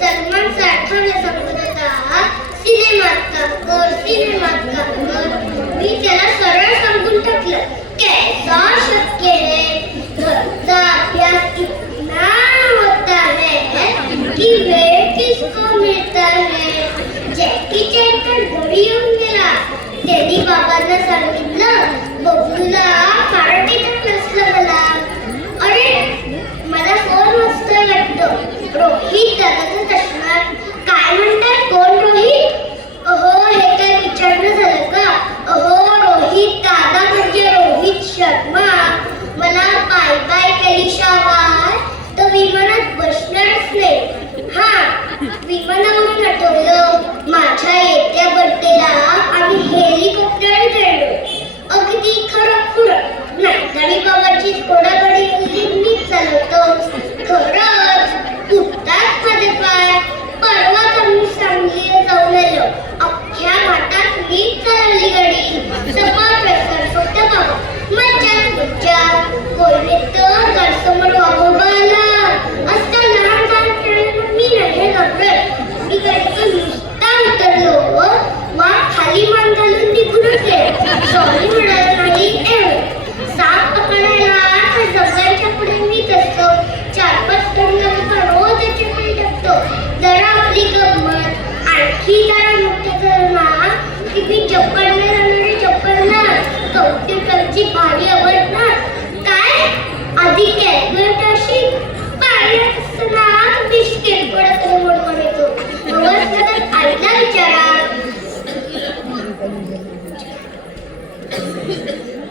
सलमान साठवणे संपत सिनेमात का कर सिनेमात का कर मी त्याला सरळ सांगून टाकलं कैसा शक्य है घर का इतना होता है कि वे किसको मिलता है जॅकी चॅन तर घरी येऊन गेला त्यांनी बाबांना सांगितलं बबलूला पार्टी तर नसलं मला अरे, मला फ़ोन वाजतोय वाटतो. रोहित दादाचा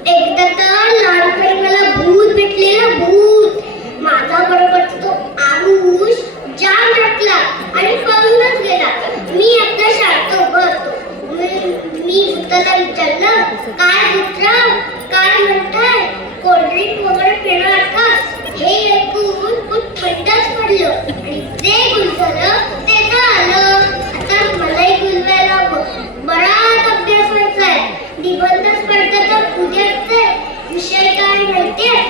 एकदा तर लहानपणी मला भूत भेटलेलं भूत. माझा बरोबर तो आरुष जाम रटला आणि पळूनच गेला. मी एकदा शाळेत उभं होतो. मी- भूताला विचारलं काय भूतराव? काय म्हणतो? Yeah.